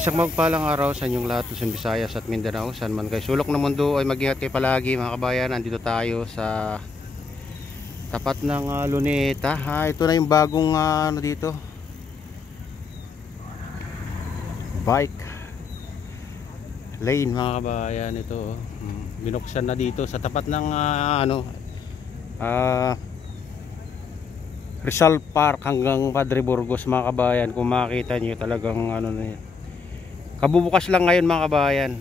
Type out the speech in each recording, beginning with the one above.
Isang magpalang araw sa inyong lahat, Luzon, Visayas at Mindanao. Saan man kayo sulok ng mundo ay mag-ingat kayo palagi mga kabayan. Andito tayo sa tapat ng Luneta. Ito na yung bagong ano dito, bike lane mga kabayan. Ito binuksan na dito sa tapat ng Rizal Park hanggang Padre Burgos mga kabayan. Kung makita nyo talagang ano na yan, kabubukas lang ngayon mga kabayan.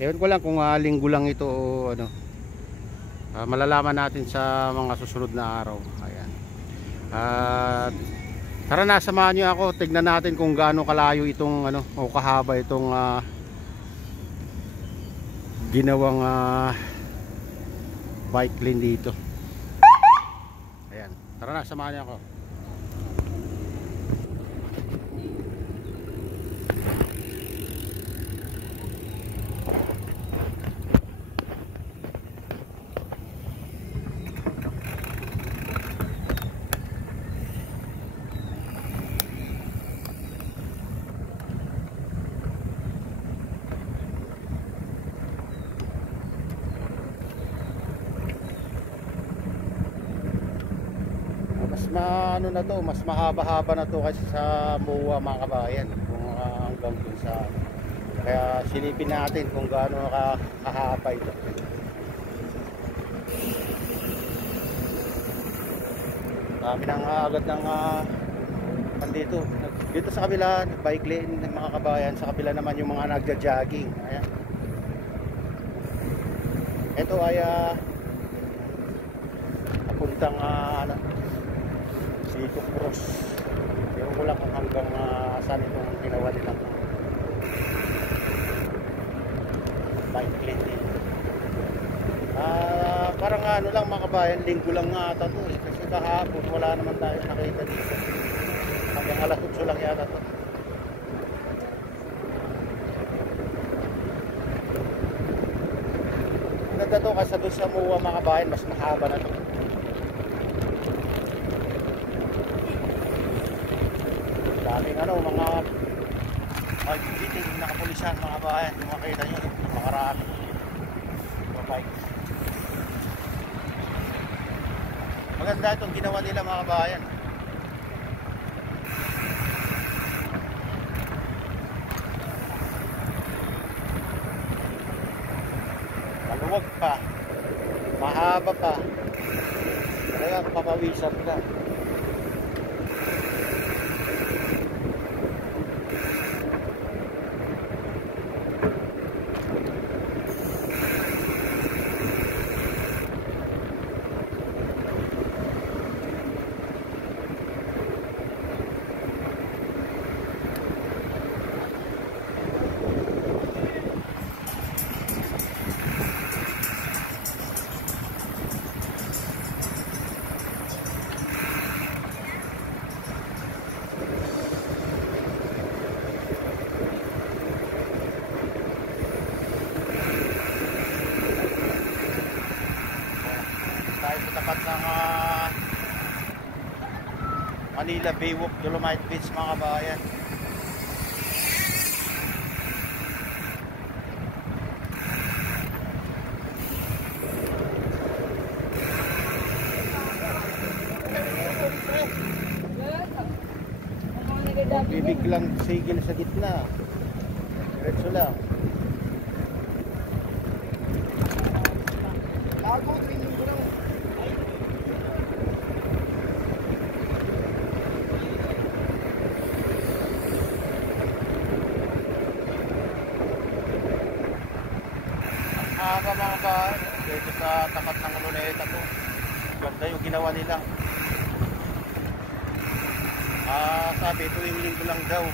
Ewan ko lang kung linggo lang ito o ano. Malalaman natin sa mga susunod na araw. Ayan. Tara na, samahan nyo ako. Tignan natin kung gaano kalayo itong ano, o kahaba itong ginawang bike lane dito. Ayan. Tara na, samahan nyo ako. Ano na to, mas mahaba-haba na to kasi sa MOA mga kabayan, kung hanggang dun sa, kaya silipin natin kung gaano kahaba ito. Dami nang agad ng andito dito sa kabila, bike lane mga kabayan. Sa kabila naman yung mga nagja-jogging. Ayan, ito ay papuntang dito cross. Yung ko lang kung hanggang saan itong ginawa nilang bike lane dito. Parang ano lang mga kabayan, linggo lang nga ata to kasi kahapon wala naman tayo nakita dito. Hanggang alas 8 lang yata to. Ganda to kasi doon sa MOA mga kabayan, mas mahaba na to. Daming ano, mga magbiting na kapulisan mga kabayan. Yung makita nyo, makarami mga bike. Maganda itong ginawa nila mga kabayan. Maluwag pa, mahaba pa, kaya papawisan ka. Tapat ng Manila Baywalk, Dolomite Beach mga kabayan. Bibiglang sigil sa gitna, diretso lang. Mga kabayan, dito sa tapat ng Luneta to, ganda yung ginawa nila. Sabi tuwing linggo lang daw.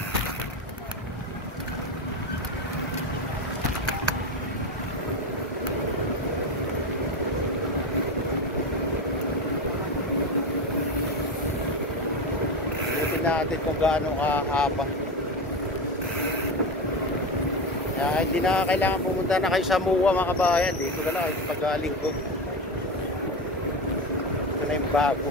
Silipin natin kung gaano kahaba. Hindi na kailangan pumunta na kayo sa MOA mga kabayan. Dito na lang pag-linggo. Ito na yung bago.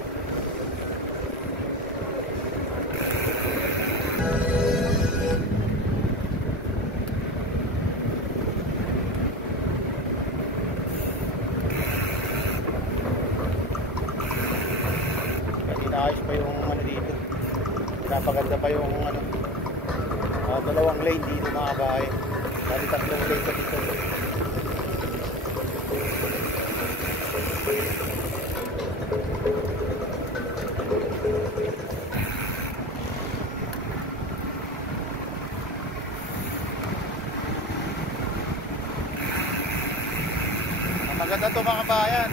pa yung ano, dalawang lane dito mga kabayan. Bali tatlong lane sa dito. Maganda to mga kabayan,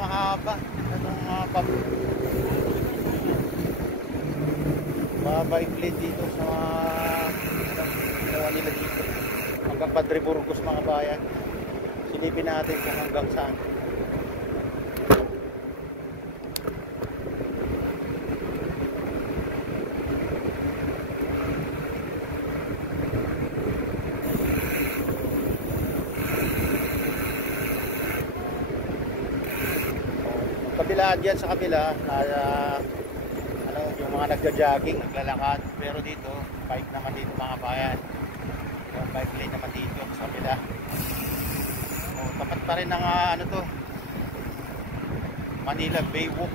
mahaba itong bike dito sa ginawa nila dito hanggang Padre Burgos mga kabayan. Silipin natin kung hanggang saan. Kabila diyan sa kabila ano, yung mga nagja-jogging, naglalakad, pero dito bike naman dito mga bayan. Yung bike lane naman dito sa kabila. Tapat pa rin ng ano to, Manila Bay Walk.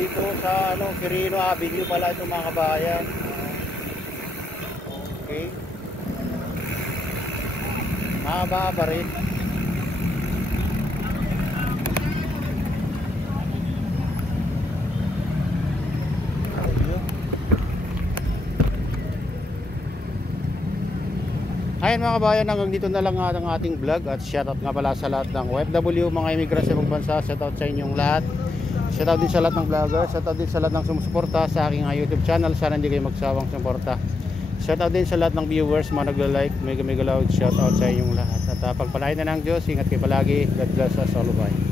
Dito sa ano, Quirino Avenue pala ito mga kabayan. Okay. Mahaba pa rin. Ayan mga kabayan, hanggang dito na lang ang ating vlog at shoutout nga pala sa lahat ng OFW, mga immigrants sa ibang bansa. Shoutout sa inyong lahat. Shoutout din sa lahat ng vlogger, shoutout din sa lahat ng sumusuporta sa aking YouTube channel. Sana hindi kayo magsawang sumuporta. Shoutout din sa lahat ng viewers, mga nagla-like, mega loud shoutout sa inyong lahat. At pagpalain na ng Diyos, ingat kayo palagi. God bless us all. Bye.